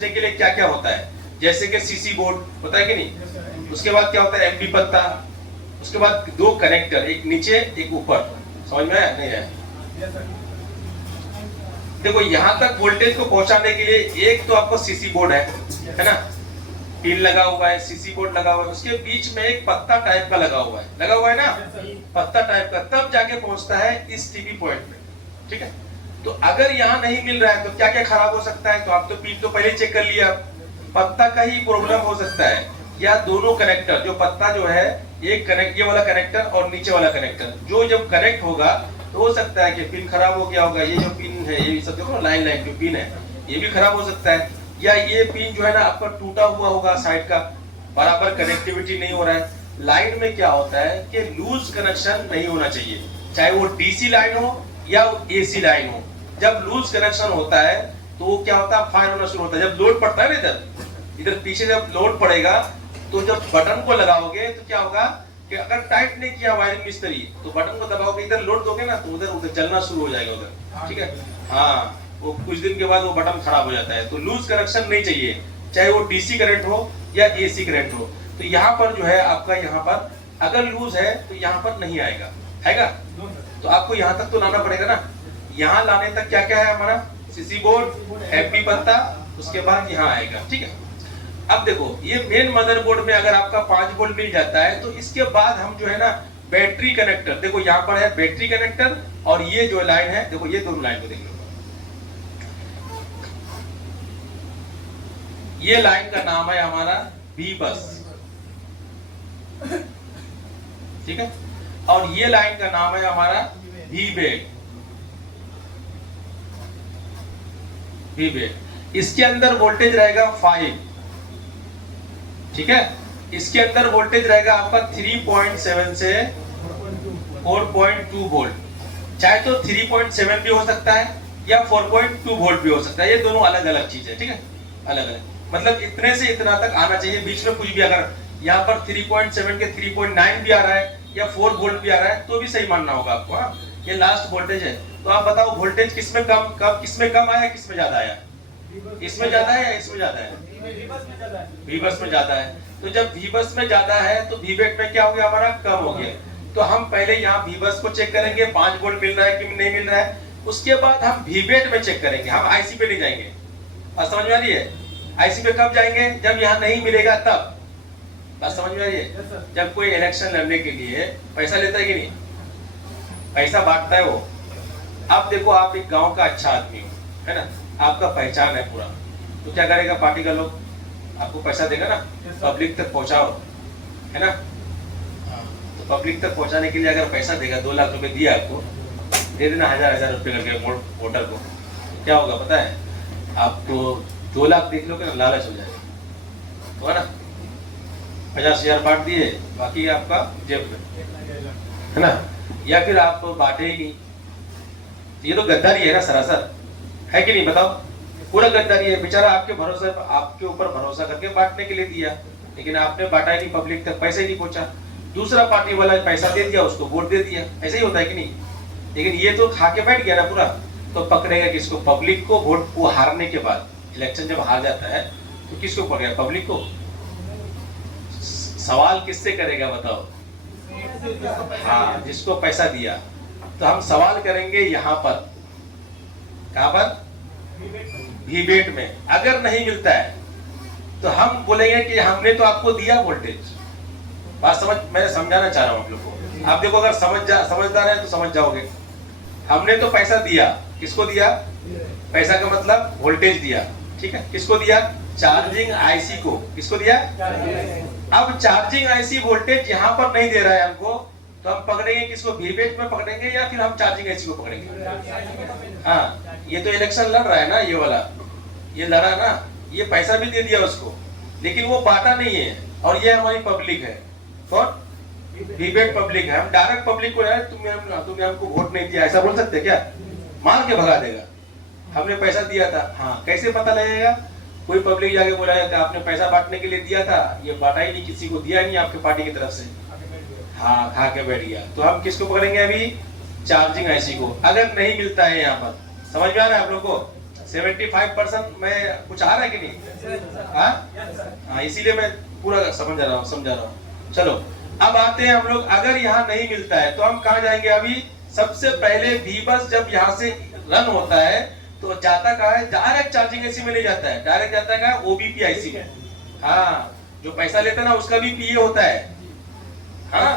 के लिए क्या क्या होता है, जैसे कि सीसी बोर्ड होता है कि नहीं, उसके बाद क्या होता है एमपी पत्ता, उसके बाद दो कनेक्टर, एक नीचे एक ऊपर। समझ में आया नहीं है? देखो यहाँ तक वोल्टेज को पहुंचाने के लिए एक तो आपको सीसी बोर्ड है ना, पिन लगा हुआ है, सीसी बोर्ड लगा हुआ है, उसके बीच में एक पत्ता टाइप का लगा हुआ है ना, पत्ता टाइप का, तब जाके पहुंचता है इस टीवी पॉइंट में। ठीक है, तो अगर यहाँ नहीं मिल रहा है तो क्या क्या खराब हो सकता है? तो आप तो पिन तो पहले चेक कर लिया, पत्ता का ही प्रॉब्लम हो सकता है, या दोनों कनेक्टर, जो पत्ता जो है एक कनेक्ट, ये वाला कनेक्टर और नीचे वाला कनेक्टर जो जब कनेक्ट होगा तो हो सकता है कि पिन खराब हो गया होगा। ये जो पिन है, ये सब देखो लाइन लाइन जो पिन है ये भी खराब हो सकता है, या ये पिन जो है ना आपका टूटा हुआ होगा, साइड का बराबर कनेक्टिविटी नहीं हो रहा है। लाइन में क्या होता है कि लूज कनेक्शन नहीं होना चाहिए, चाहे वो डीसी लाइन हो या एसी लाइन हो। जब लूज कनेक्शन होता है तो वो क्या होता है, फायर होना शुरू होता है। जब लोड पड़ता है ना इधर पीछे जब लोड पड़ेगा तो जब बटन को लगाओगे तो क्या होगा कि अगर टाइट नहीं किया वायरिंग मिस्त्री तो बटन को दबाओगे, इधर लोड दोगे ना तो उधर उधर चलना शुरू हो जाएगा उधर। ठीक है, हाँ, वो कुछ दिन के बाद वो बटन खराब हो जाता है। तो लूज कनेक्शन नहीं चाहिए, चाहे वो डीसी करंट हो या एसी करंट हो। तो यहाँ पर जो है आपका, यहाँ पर अगर लूज है तो यहाँ पर नहीं आएगा, आएगा तो आपको यहाँ तक तो लाना पड़ेगा ना। यहाँ लाने तक क्या क्या है हमारा, सीसी बोर्ड, एमपी पत्ता, उसके बाद यहाँ आएगा। ठीक है, अब देखो ये मेन मदरबोर्ड में अगर आपका 5 वोल्ट मिल जाता है तो इसके बाद हम जो है ना बैटरी कनेक्टर, देखो यहाँ पर है बैटरी कनेक्टर, और ये जो लाइन है देखो, ये दोनों लाइन को देख लो, ये लाइन का नाम है हमारा वी बस। ठीक है, और ये लाइन का नाम है हमारा वी बेड। वी बेड, इसके अंदर वोल्टेज रहेगा 5। ठीक है, इसके अंदर वोल्टेज रहेगा आपका 3.7 से 4.2 वोल्ट, चाहे तो 3.7 भी हो सकता है या 4.2 वोल्ट भी हो सकता है, ये दोनों अलग अलग चीज है। ठीक है, अलग अलग मतलब इतने से इतना तक आना चाहिए, बीच में कुछ भी अगर यहाँ पर 3.7 के 3.9 भी आ रहा है या 4 वोल्ट भी आ रहा है तो भी सही मानना होगा आपको। हाँ, ये लास्ट वोल्टेज है। तो आप बताओ वोल्टेज किसमें कम आया, किसमें ज्यादा आया? इसमें ज्यादा है या इसमें ज्यादा है? वी बस में ज्यादा है। तो जब वी बस में ज्यादा है तो वी बेट में क्या हो गया हमारा, कम हो गया। तो हम पहले यहाँ वी बस को चेक करेंगे 5 वोल्ट मिल रहा है कि नहीं मिल रहा है, उसके बाद हम वी बेट में चेक करेंगे, हम आईसी पे नहीं जाएंगे। बात समझ में आ रही है? आईसी पे कब जाएंगे, जब यहाँ नहीं मिलेगा तब। बात समझ में आ रही है? जब कोई इलेक्शन लड़ने के लिए पैसा लेता है कि नहीं, पैसा बांटता है वो। अब देखो आप एक गांव का अच्छा आदमी हो, है ना, आपका पहचान है पूरा, तो क्या करेगा पार्टी का लोग, आपको पैसा देगा ना, पब्लिक तक पहुंचाओ, है ना। तो पब्लिक तक पहुंचाने के लिए अगर पैसा देगा, 2 लाख रुपए दिया आपको, दे देना 1000 रुपए करके वोटर को, क्या होगा पता है आपको? 2 लाख देख लो कि लालच हो जाएगा, तो है ना, 50,000 बांट दिए, बाकी आपका जेब में, है ना। या फिर आप बांटे ही नहीं, ये तो गद्दारी है ना सरासर, है कि नहीं बताओ? पूरा गद्दारी है। बेचारा आपके ऊपर भरोसा करके बांटने के लिए दिया, लेकिन आपने बांटा ही नहीं, पब्लिक तक पैसा ही नहीं पहुंचा। दूसरा पार्टी वाला पैसा दे दिया, उसको वोट दे दिया, ऐसा ही होता है कि नहीं? लेकिन ये तो खा के बैठ गया ना पूरा, तो पकड़ेगा किसको? पब्लिक को। वोट को हारने के बाद, इलेक्शन जब हार जाता है तो किसको पकड़ेगा? पब्लिक को। सवाल किससे करेगा बताओ? हाँ, जिसको पैसा दिया। तो हम सवाल करेंगे यहाँ पर, कहां पर? वी बेट में। अगर नहीं मिलता है तो हम बोलेंगे कि हमने तो आपको दिया वोल्टेज। बात समझ, मैं समझाना चाह रहा हूं आप लोग को। आप देखो अगर समझदार है तो समझ जाओगे। हमने तो पैसा दिया, किसको दिया? पैसा का मतलब वोल्टेज दिया। ठीक है, किसको दिया? चार्जिंग आईसी को। किसको दिया? अब चार्जिंग आईसी वोल्टेज यहाँ पर नहीं दे रहा है हमको, तो हम पकड़ेंगे किसको? वी बेट में पकड़ेंगे या फिर हम चार्जिंग आईसी को पकड़ेंगे? हाँ, ये तो इलेक्शन लड़ रहा है ना, ये वाला, ये लड़ा ना, ये पैसा भी दे दिया उसको, लेकिन वो बांटा नहीं है। और ये हमारी पब्लिक है। कौन? वी बेट पब्लिक है। हम डायरेक्ट पब्लिक को तुमने हमको वोट नहीं दिया ऐसा बोल सकते क्या? मार के भगा देगा, हमने पैसा दिया था। हाँ, कैसे पता लगेगा? कोई पब्लिक जाके बोला जाता आपने पैसा बांटने के लिए दिया था, ये बांटा ही नहीं, किसी को दिया ही नहीं आपके पार्टी की तरफ से। हाँ, खा के बैठ गया। तो हम किसको पकड़ेंगे अभी? चार्जिंग आईसी को। अगर नहीं मिलता है यहाँ पर, समझ में आ रहा है आप लोग को? 75% में कुछ आ रहा है कि नहीं? हाँ, इसीलिए मैं पूरा समझा रहा हूँ। चलो अब आते हैं हम लोग, अगर यहाँ नहीं मिलता है तो हम कहाँ जाएंगे? अभी सबसे पहले वी बस जब यहाँ से रन होता है तो जाता कहाँ है? डायरेक्ट चार्जिंग आईसी में नहीं जाता है, डायरेक्ट जाता है कहाँ? ओबीपी आईसी में। हाँ, जो पैसा लेता है ना उसका भी पीए होता है। हाँ,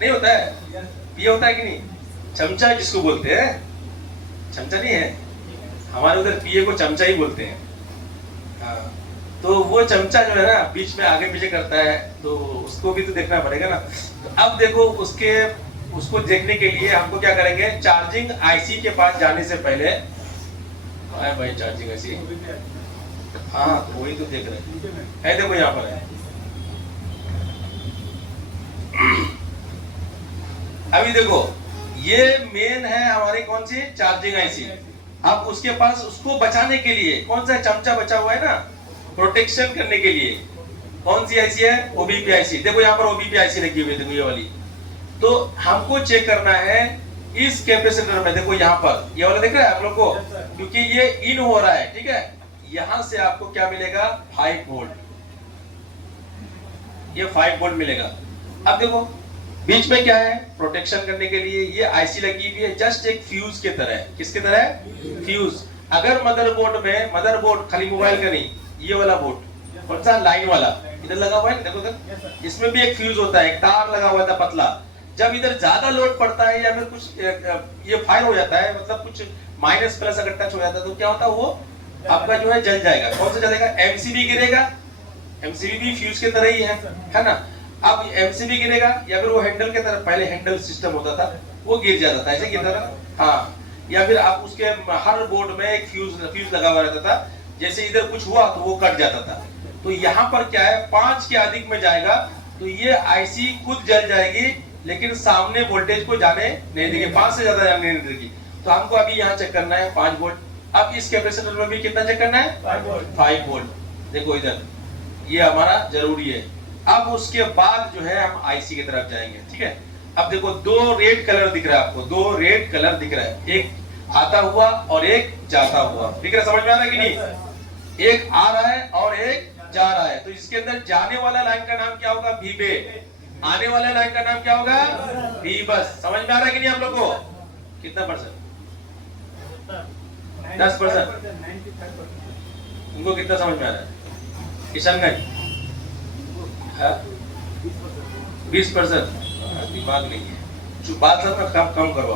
नहीं होता है? पीए होता है कि नहीं? चमचा जिसको बोलते हैं, चमचा नहीं है हमारे उधर, पीए को चमचा ही बोलते हैं। हाँ, तो वो चमचा जो है ना बीच में आगे पीछे करता है, तो उसको भी तो देखना पड़ेगा ना। तो अब देखो उसको देखने के लिए हमको क्या करेंगे? चार्जिंग आईसी के पास जाने से पहले, भाई चार्जिंग आईसी, हाँ तो वही तो देख रहे हैं, देखो यहाँ पर है। अभी देखो ये मेन है हमारी कौन सी? Charging IC. अब उसके पास उसको बचाने के लिए कौन सा चमचा बचा हुआ है ना, प्रोटेक्शन करने के लिए कौन सी आईसी है? ओबीपी आईसी। देखो यहाँ पर ओबीपी आईसी लगी हुई है, देखो ये वाली। तो हमको चेक करना है इस कैपेसिटर में, देखो यहाँ पर ये वाला दिख रहा है आप लोग को, क्योंकि ये इन हो रहा है, ठीक है। यहां से आपको क्या मिलेगा? 5 वोल्ट, ये 5 वोल्ट मिलेगा। अब देखो बीच में क्या है? प्रोटेक्शन करने के लिए ये आईसी लगी हुई है, जस्ट एक फ्यूज के तरह। किसके तरह? फ्यूज। अगर मदरबोर्ड में, मदरबोर्ड खाली मोबाइल का नहीं, ये वाला बोर्ड कौन सा? लाइन वाला इधर लगा हुआ है, देखो इधर, इसमें भी एक फ्यूज होता है, एक तार लगा हुआ था पतला। जब इधर ज्यादा लोड पड़ता है या फिर कुछ ये फायर हो जाता है, मतलब कुछ माइनस प्लस अगर टच हो जाता है तो क्या होता है? वो आपका जो है जल जाएगा। कौन सा जलेगा? एमसीबी गिरेगा। एमसीबी भी फ्यूज के तरह ही है ना। अब एमसीबी गिरेगा या फिर वो हैंडल के तरह, पहले हैंडल सिस्टम होता था वो गिर जाता था, ऐसे गिरता था। हाँ, या फिर आप उसके हर बोर्ड में एक फ्यूज लगा हुआ रहता था, जैसे इधर कुछ हुआ तो वो कट जाता था। तो यहाँ पर क्या है? 5 के अधिक में जाएगा तो ये आईसी खुद जल जाएगी, लेकिन सामने वोल्टेज को जाने नहीं देगी, 5 से ज्यादा जाने नहीं देगी। तो हमको अभी यहाँ चेक करना है 5 वोल्ट। अब इस कैपेसिटर में भी कितना चेक करना है? 5 वोल्ट। देखो इधर ये हमारा जरूरी है। अब उसके बाद जो है हम आईसी की तरफ जाएंगे, ठीक है। अब देखो 2 रेड कलर दिख रहा है आपको, 2 रेड कलर दिख रहा है, एक आता हुआ और एक जाता हुआ, ठीक है। समझ में आ रहा है कि नहीं? एक आ रहा है और एक जा रहा है। तो इसके अंदर जाने वाला लाइन का नाम क्या होगा? वीबे। आने वाले लाइन का नाम क्या होगा? वी बस। समझ में आ रहा है कि नहीं आप लोग को? कितना %? 10%। उनको कितना समझ में आ रहा है? किशनगंज 20%। दिमाग नहीं है, जो बात है ना कम करो।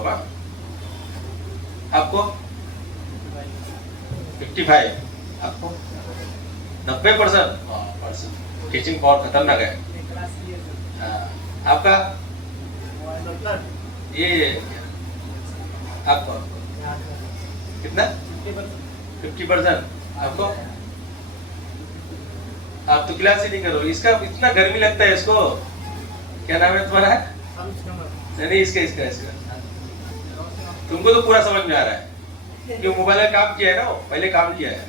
आपको 55, आपको 90%। टीचिंग पावर खतरनाक है। आपका ये आपको कितना? 50%। आपको? आप तो क्लास ही नहीं करो। इसका इतना गर्मी लगता है इसको, क्या नाम है तुम्हारा? नहीं, इसका तुमको तो पूरा समझ में आ रहा है, क्यों? मोबाइल में काम किया है ना, पहले काम किया है,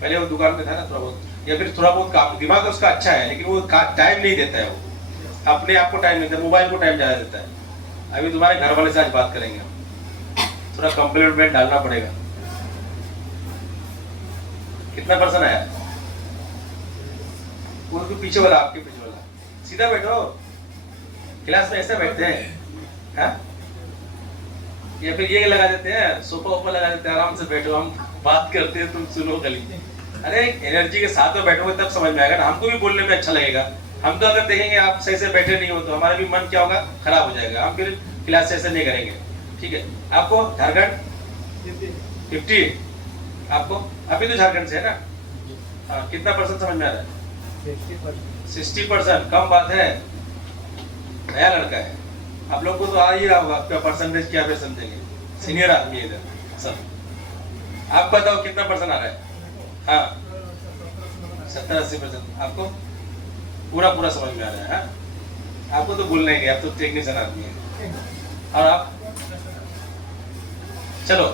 पहले वो दुकान में था ना थोड़ा बहुत, या फिर थोड़ा बहुत काम, दिमाग उसका अच्छा है, लेकिन वो टाइम नहीं देता है, वो अपने आप को टाइम देता है, मोबाइल को टाइम ज्यादा देता है। अभी तुम्हारे घर वाले से आज बात करेंगे, थोड़ा कंप्लीमेंट डालना पड़ेगा। कितना % आया? उनके पीछे वाला, आपके पीछे वाला। सीधा बैठो, क्लास में ऐसे बैठते हैं हाँ? या फिर ये लगा देते हैं, सोफा ऊपर लगा देते हैं, आराम से बैठो, हम बात करते हैं, तुम सुनो खाली। अरे एनर्जी के साथ में बैठोगे तब समझ में आएगा ना, हमको भी बोलने में अच्छा लगेगा। हम तो अगर देखेंगे आप सही से बैठे नहीं हो तो हमारा भी मन क्या होगा? खराब हो जाएगा, हम फिर क्लास ऐसे नहीं करेंगे, ठीक है। आपको झारखंड 50, आपको अभी तो झारखंड से है ना? हाँ, कितना % समझ में आ रहा है? 60%। कम बात है, नया लड़का है, आप लोग को तो आ ही रहा होगा आपका परसेंटेज क्या पे समझेंगे, सीनियर आदमी इधर सब। आप बताओ कितना % आ रहा है? हाँ 70-80%। आपको पूरा समझ में आ रहा है हाँ? आपको तो बोलना ही नहीं, आप तो टेक्नीशियन आदमी है। और आप चलो,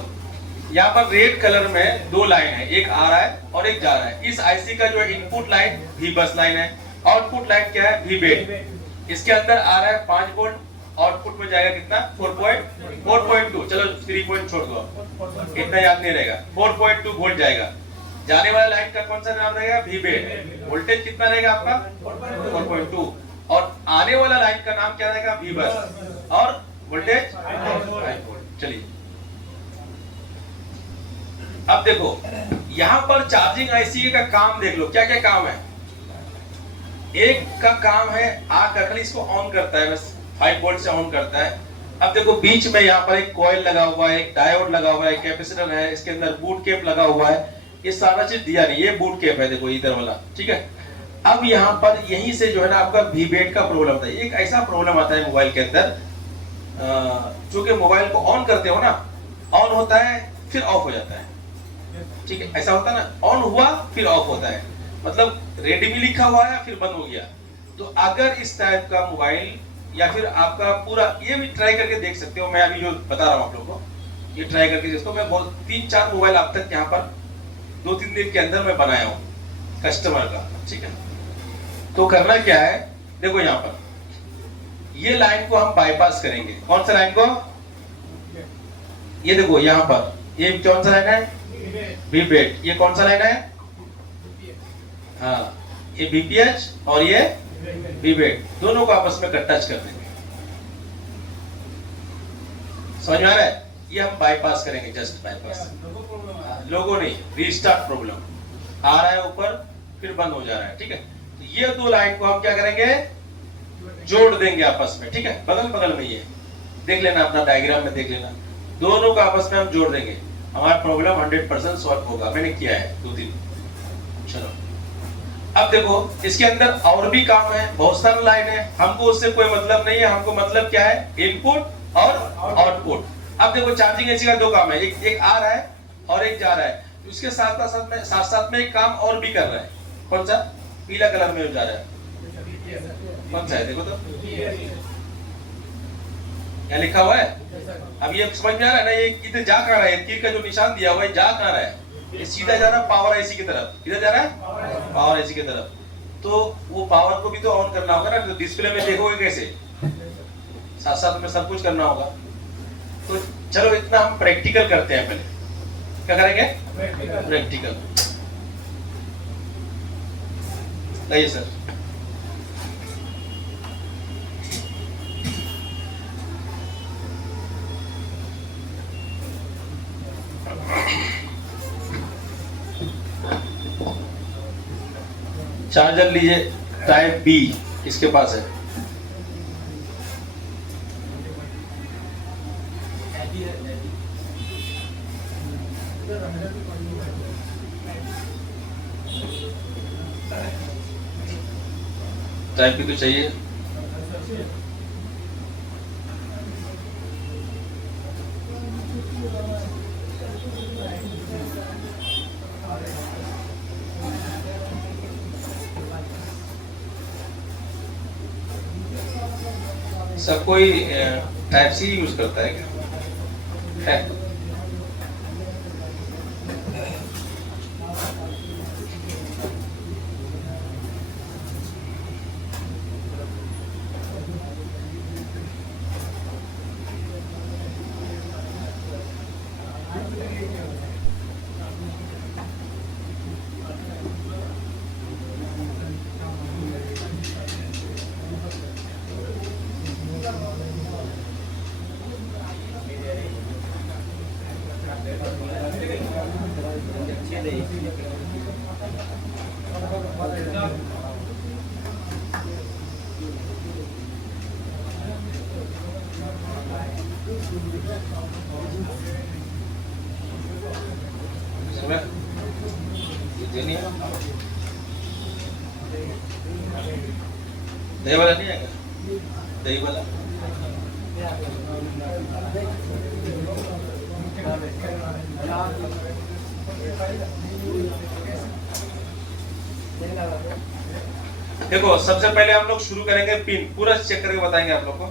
यहाँ पर रेड कलर में 2 लाइन है, एक आ रहा है और एक जा रहा है। इस आईसी का जो है input line V bus line है, आउटपुट लाइन क्या है? वी बेड। इसके अंदर आ रहा है 5 वोल्ट आउटपुट में जाएगा कितना 4.2, चलो 3 पॉइंट छोड़ दो, इतना याद नहीं रहेगा। 4.2 वोल्ट जाएगा। जाने वाला लाइन का कौन सा नाम रहेगा, वी बेड। वोल्टेज कितना रहेगा आपका 4.2, और आने वाला लाइन का नाम क्या रहेगा, वी बस, और वोल्टेज 5 वोल्ट। चलिए अब देखो यहां पर चार्जिंग आईसी का काम देख लो, क्या क्या काम है। एक का काम है आकर खाली इसको ऑन करता है, बस 5 वोल्ट से ऑन करता है। अब देखो बीच में यहाँ पर एक कॉइल लगा हुआ है, एक डायोड लगा हुआ है, कैपेसिटर है, इसके अंदर बूट कैप लगा हुआ है। ये सारा चीज दिया नहीं, ये बूट कैप है, देखो इधर वाला, ठीक है। अब यहाँ पर यहीं से जो है ना आपका वी बेड का प्रॉब्लम था। एक ऐसा प्रॉब्लम आता है मोबाइल के अंदर, जो कि मोबाइल को ऑन करते हो ना, ऑन होता है फिर ऑफ हो जाता है, ठीक है, ऐसा होता है ना, ऑन हुआ फिर ऑफ होता है, मतलब रेडी भी लिखा हुआ है फिर बंद हो गया। तो अगर इस टाइप का मोबाइल या फिर आपका पूरा, ये भी ट्राई करके देख सकते हो, मैं अभी जो बता रहा हूँ आप लोगों को, ये ट्राई करके देखो। मैं बहुत 3-4 मोबाइल अब तक यहाँ पर 2-3 दिन के अंदर मैं बनाया हूँ कस्टमर का, ठीक है। तो करना क्या है, देखो यहाँ पर ये लाइन को हम बाईपास करेंगे। कौन सा लाइन को, ये देखो यहाँ पर ये कौन सा लाइन है, वी बेड। ये कौन सा लाइन है, हाँ ये बीपीएच और ये वी बेड, दोनों को आपस में टच कर देंगे। समझ में आ रहा है, ये हम बाईपास करेंगे, जस्ट बाईपास। लोगो नहीं, रीस्टार्ट प्रॉब्लम आ रहा है ऊपर फिर बंद हो जा रहा है, ठीक है। तो ये दो लाइन को हम क्या करेंगे, जोड़ देंगे आपस में, ठीक है, बगल बगल में। ये देख लेना, अपना डायग्राम में देख लेना, दोनों को आपस में हम जोड़ देंगे, हमारा प्रॉब्लम 100% सॉल्व होगा। मैंने किया है 2 दिन। चलो अब देखो इसके अंदर और भी काम है, बहुत सारा लाइन है, हमको उससे कोई मतलब नहीं है। हमको मतलब क्या है, इनपुट और आउटपुट। अब देखो चार्जिंग एसी का 2 काम है, एक आ रहा है और एक जा रहा है। उसके साथ में एक काम और भी कर रहा है। कौन सा, पीला कलर में जा रहा है, कौन सा है देखो तो, क्या लिखा हुआ है। अब ये समझ में आ रहा है ना, ये किधर जा कहाँ रहा है, तीर का जो निशान दिया हुआ है जा कहाँ रहा है, ये सीधा जा रहा है पावर आईसी की तरफ। किधर जा रहा है, पावर आईसी की तरफ। तो वो पावर को भी तो ऑन करना होगा ना, तो डिस्प्ले में देखोगे कैसे, साथ साथ में सब कुछ करना होगा। तो चलो इतना हम प्रैक्टिकल करते हैं, पहले क्या करेंगे, प्रैक्टिकल। नहीं सर, चार्जर लीजिए, टाइप बी इसके पास है। टाइप बी तो चाहिए। सब कोई टाइप सी यूज करता है क्या, है? दही वाला नहीं आएगा, दही वाला देखो। सबसे पहले हम लोग शुरू करेंगे पिन, पूरा चेक करके बताएंगे आप लोग को।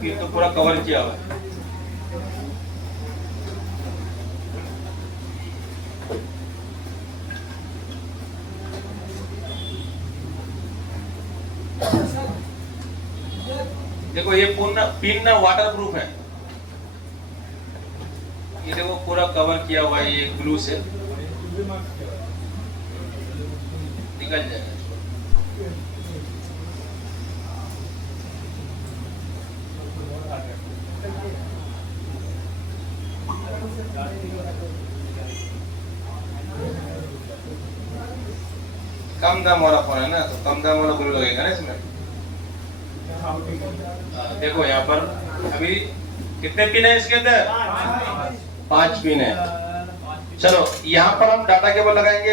पिन तो पूरा कवर किया हुआ है। देखो ये पूर्ण पिन वाटर प्रूफ है, ये देखो पूरा कवर किया हुआ है ये ग्लू से, निकल जाएगा। कम दाम वाला फोन है ना, तो कम दाम वाला ग्लू लगेगा ना इसमें। देखो यहाँ पर अभी कितने पिन है इसके अंदर? 5 पिन है। चलो यहाँ पर हम डाटा केबल लगाएंगे।